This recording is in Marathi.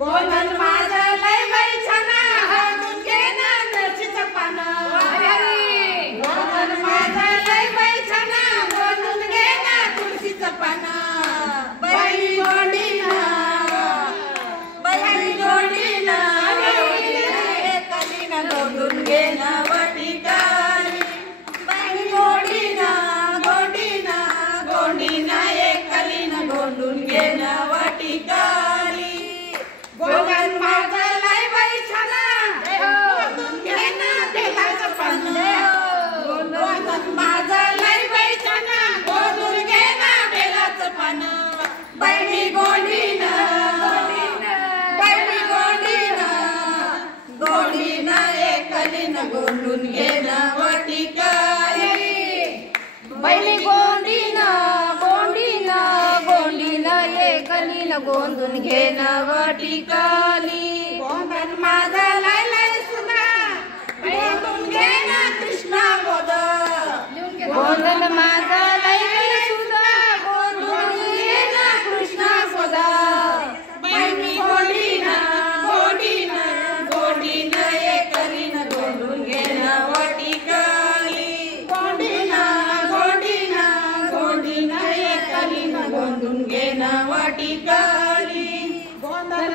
गोंधळ माझा लय बाई छाना हाणून घे ना नरशीचं पानं. गोंधळ माझा लय बाई छाना हाणून घे ना तुळशीचं पानं. बाई गोडीनं कलीनं गोंधून घे ना वटिकाली. बाई गोडीनं कलीनं गोंधून घे ना वटिकाली. गोंधळ माझा लय बाई छाना गोंधून घे ना बेलाचं पानं. गोंधळ माझा लय बाई छाना गोंधून घे ना बेलाचं पानं. बाई गोडीनं कलीनं गोंधून घे ना वटिकाली. बैली गोंडीनं कलीनं गोंधून घे ना वटिकाली. गोंधळ माझा लय लय सुना गोंधून घे ना कृष्णा गोद. गोंधळ माझा लय लय सुना गोंधून घे ना कृष्णा गोद. बाई गोडीनं कलीनं गोंधून घे ना वटिकाली. गोंधीनं कलीनं गोंधून घे ना वटिकाली. गोंधळ